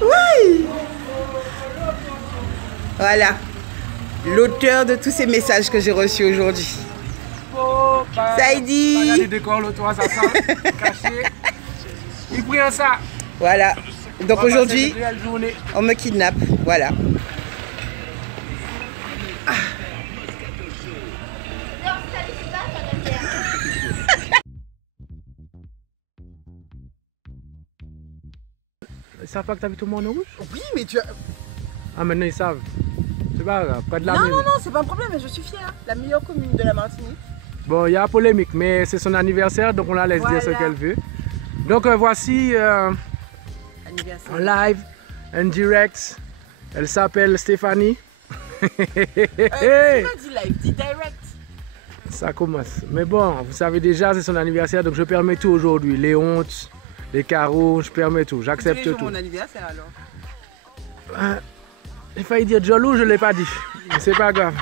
Oui. Voilà. L'auteur de tous ces messages que j'ai reçus aujourd'hui. Saïdi. Regardez décor, le toit, ça sent caché. Il prend ça. Voilà. Donc aujourd'hui, on me kidnappe. Voilà. Ils savent pas que t'habites au Moulin Rouge? Oui, mais tu as... Ah, maintenant ils savent. C'est pas grave, pas de la Non, mine. non, non, c'est pas un problème, je suis fière. La meilleure commune de la Martinique. Bon, il y a polémique, mais c'est son anniversaire, donc on la laisse dire ce qu'elle veut. Donc voici en live, en direct. Elle s'appelle Stéphanie. Tu m'as dit live, dis direct. Ça commence. Mais bon, vous savez déjà, c'est son anniversaire, donc je permets tout aujourd'hui. Les hontes, les carreaux, je permets tout, j'accepte tout. C'est mon anniversaire alors. J'ai failli dire jolou, je ne l'ai pas dit. Mais c'est pas grave.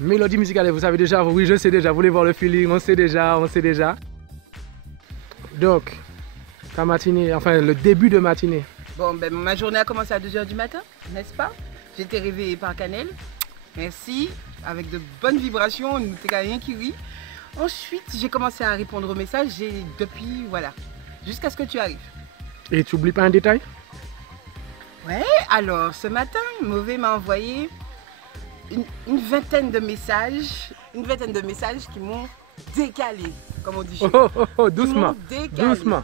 Mélodie musicale, vous savez déjà, oui, je sais déjà, vous voulez voir le feeling, on sait déjà, on sait déjà. Donc, ta matinée, enfin le début de matinée. Bon, ben ma journée a commencé à 2 h du matin, n'est-ce pas? J'ai été réveillée par Cannelle. Merci, avec de bonnes vibrations, nous n'était rien qui rit. Ensuite, j'ai commencé à répondre aux messages et depuis, voilà, jusqu'à ce que tu arrives. Et tu n'oublies pas un détail? Ouais, alors ce matin, Mauvais m'a envoyé une vingtaine de messages qui m'ont décalé, comme on dit chez nous. Oh, doucement, doucement.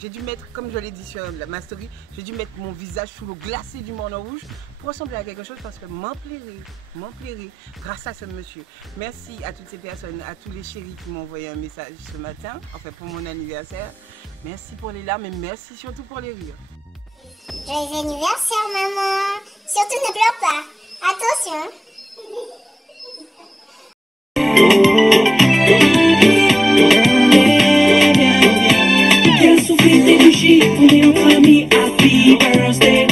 J'ai dû mettre, comme je l'ai dit sur ma story, j'ai dû mettre mon visage sous l'eau glacée du Moulin Rouge pour ressembler à quelque chose parce que m'en plairait grâce à ce monsieur. Merci à toutes ces personnes, à tous les chéris qui m'ont envoyé un message ce matin, enfin pour mon anniversaire. Merci pour les larmes et merci surtout pour les rires. Joyeux anniversaire, maman. Surtout ne pleure pas. Attention. Quelle souffrité du shit, on est entre amis. Happy birthday.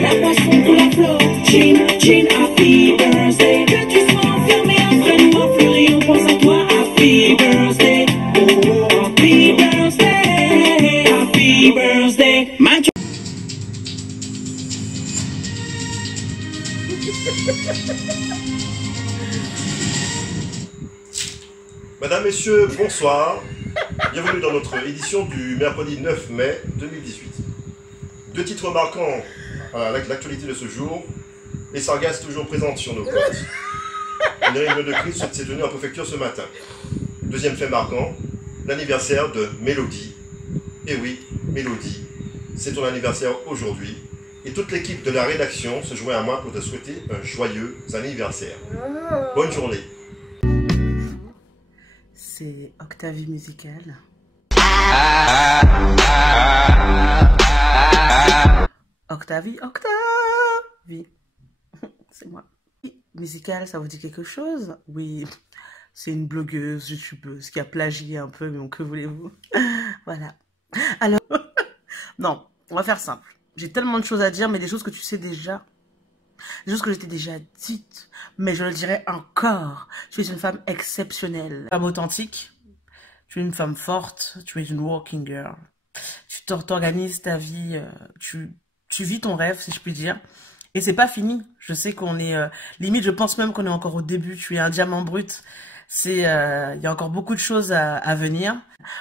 La poisson pour la fleur. Chin, chin, happy birthday. Que tu sois enfermé après nous en fleurie, on pense à toi. Happy birthday. Oh, happy birthday. Happy birthday. Mesdames, Messieurs, bonsoir. Bienvenue dans notre édition du mercredi 9 mai 2018. 2 titres marquants à l'actualité de ce jour. Les sargasses toujours présentes sur nos côtes. Une réunion de crise s'est tenue en préfecture ce matin. 2e fait marquant, l'anniversaire de Mélodie. Et oui, Mélodie, c'est ton anniversaire aujourd'hui. Et toute l'équipe de la rédaction se joint à moi pour te souhaiter un joyeux anniversaire. Bonne journée. C'est Octavie musicale. Octavie. C'est moi. Musicale, ça vous dit quelque chose? Oui, c'est une blogueuse, youtubeuse qui a plagié un peu, mais bon, que voulez-vous? Voilà. Alors, non, on va faire simple. J'ai tellement de choses à dire, mais des choses que tu sais déjà. Des choses que je t'ai déjà dites, mais je le dirai encore. Tu es une femme exceptionnelle. Une femme authentique. Tu es une femme forte. Tu es une working girl. Tu t'organises ta vie. Tu vis ton rêve, si je puis dire. Et c'est pas fini. Je sais qu'on est... limite, je pense même qu'on est encore au début. Tu es un diamant brut. Il y a encore beaucoup de choses à venir.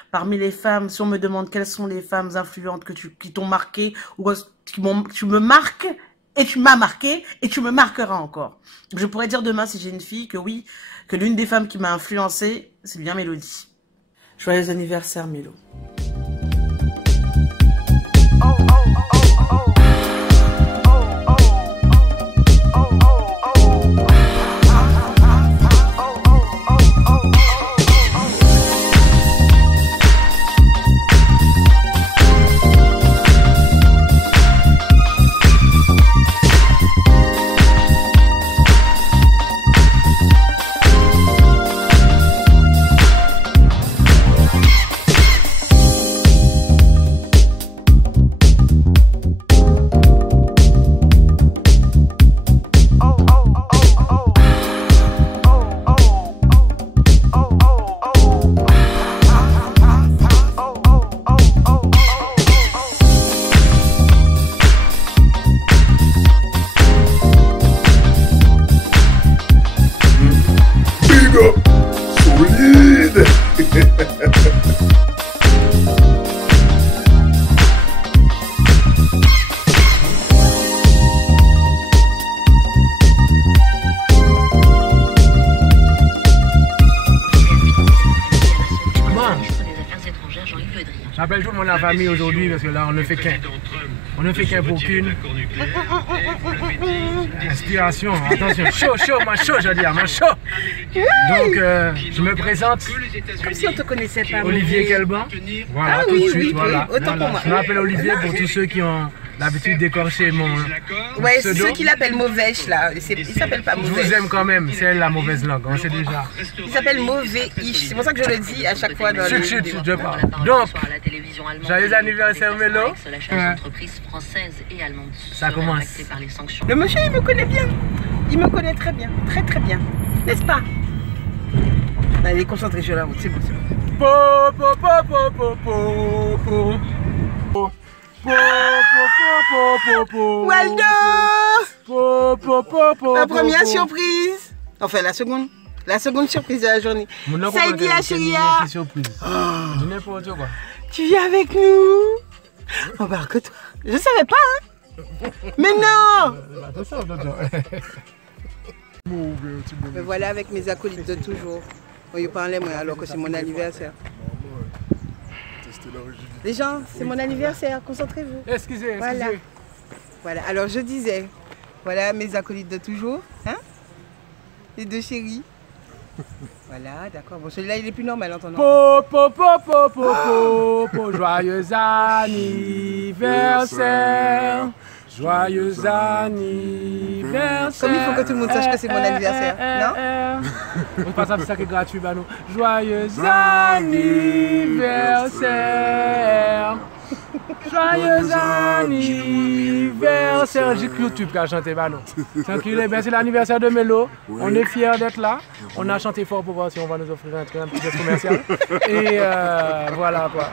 Parmi les femmes, si on me demande quelles sont les femmes influentes qui t'ont marqué, ou tu me marques, et tu m'as marqué, et tu me marqueras encore. Je pourrais dire demain, si j'ai une fille, que oui, que l'une des femmes qui m'a influencée, c'est bien Mélodie. Joyeux anniversaire, Mélo. J'appelle tout le monde la famille aujourd'hui parce que là on ne fait qu'un. On ne fait qu'un pour qu'une. Inspiration, attention, chaud, moi chaud, je veux dire, moi chaud. Donc je me présente. Comme si on te connaissait pas. Olivier Kelban. Voilà, tout de suite, voilà. Autant pour moi. Je m'appelle Olivier pour tous ceux qui ont l'habitude d'écorcher mon ouais, pseudo. ceux qui l'appellent Mauvaiche là, il s'appelle pas Je Mauvaiche. vous aime quand même, c'est la mauvaise langue, on sait déjà. Il s'appelle Mauvais Ish, c'est pour ça que je le dis à chaque fois dans le Chut, je parle. Donc, joyeux anniversaire Mélo. Ça commence. Le monsieur il me connaît bien, il me connaît très bien, très bien, n'est-ce pas? Il est concentré sur la route, c'est bon, c'est bon. Po, po, po, po, po, po, po. Po, po, po, po, po. Waldo! Po, po, po, po, La po, première po. surprise, enfin la seconde surprise de la journée. Ça dit la chérie. Surprise. Dis n'importe quoi. Tu viens avec nous? Oh bah que toi, je savais pas hein. Mais non! Me voilà avec mes acolytes de toujours. On y parlait moi alors que c'est mon anniversaire. Les gens, c'est mon anniversaire, concentrez-vous. Excusez. Voilà, alors je disais, voilà mes acolytes de toujours, hein? Les deux chéris. Voilà, d'accord. Bon, celui-là, il est plus normal en ton nom. Po, po, po, po, po, po, po. Joyeux anniversaire. Joyeux anniversaire. Comme il faut que tout le monde sache que c'est mon anniversaire, non? On passe à ça qui est gratuit, bah nous. Joyeux anniversaire. Joyeux anniversaire. J'ai YouTube qui a chanté, bah nous. C'est l'anniversaire de Mélo. On est fiers d'être là. On a chanté fort pour voir si on va nous offrir un petit geste commercial. Et voilà quoi.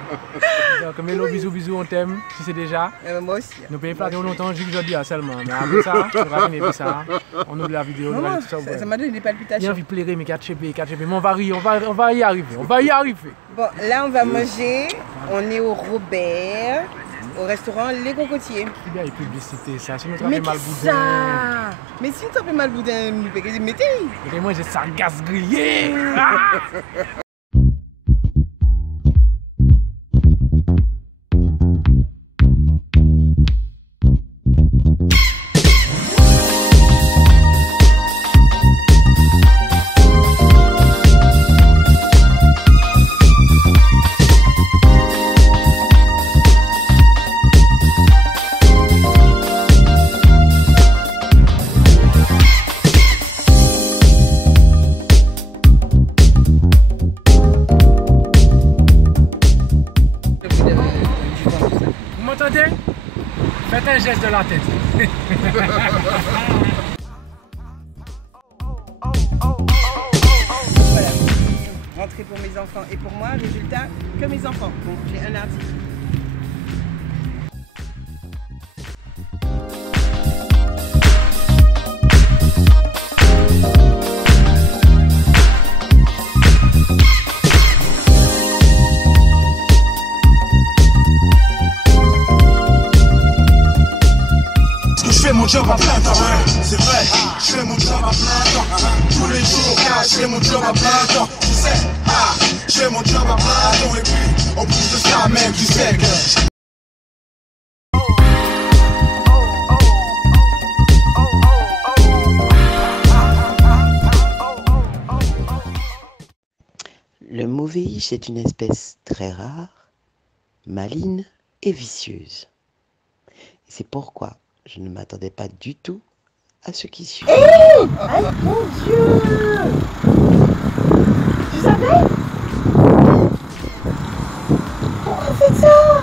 Donc Mélo, bisous, on t'aime, tu sais déjà. Moi aussi. Nous payons pas longtemps, juste aujourd'hui seulement. Mais après ça, on va venir pour ça. On ouvre la vidéo, on va tout ça. Ça m'a donné des palpitations. Il y a envie de pleurer, mais 4 CP. Mais on va y arriver. Bon, là on va manger. On est au Robert, au restaurant Les Cocotiers. Il y a une publicité, ça. Si nous Mais mal ça? Mais si tu as mal boudin, nous payons des métiers. Et moi j'ai ça gaz grillé. Vous m'entendez? Faites un geste de la tête. Voilà. Rentrée pour mes enfants et pour moi, résultat, que mes enfants. Bon, j'ai un article. Je fais mon job à plein temps, c'est vrai, je fais mon job à plein temps, tous les jours, je fais mon job à plein temps, tu sais, je fais mon job à plein temps, et puis, en plus de ça même, tu sais que... Le mauvais-ish est une espèce très rare, maligne et vicieuse. C'est pourquoi je ne m'attendais pas du tout à ce qui suit. Oh mon Dieu! Tu savais? Pourquoi vous faites ça?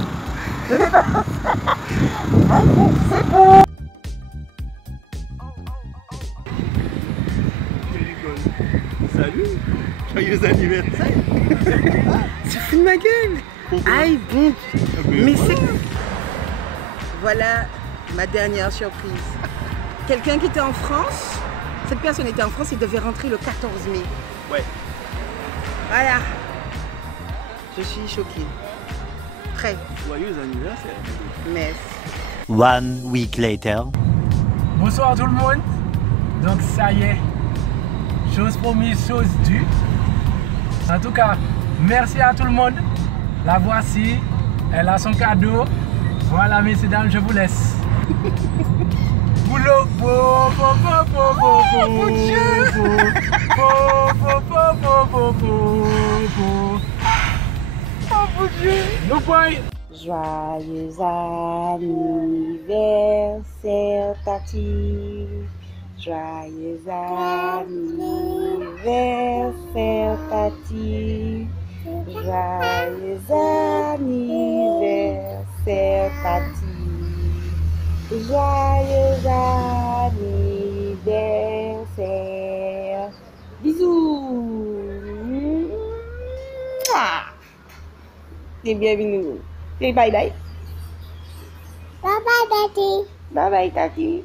C'est bon! Salut, joyeux anniversaire. Tu fous de ma gueule? Aïe bon, mais c'est... Voilà ma dernière surprise. Quelqu'un qui était en France, cette personne était en France, il devait rentrer le 14 mai. Ouais. Voilà. Je suis choquée. Très. Joyeux anniversaire. Merci. 1 week later. Bonsoir tout le monde. Donc ça y est, chose promise, chose due. En tout cas, merci à tout le monde. La voici, elle a son cadeau. Voilà, messieurs, dames, je vous laisse. Boulot. Mon Dieu. Oh mon Dieu. No point. Joyeux anniversaire, Tati. Joyeux anniversaire, Tati. Joyeux anniversaire, Tati. Joyeux anniversaire. Bisous. Et bienvenue. Et bye bye. Bye bye, Daddy. Bye bye, Tati.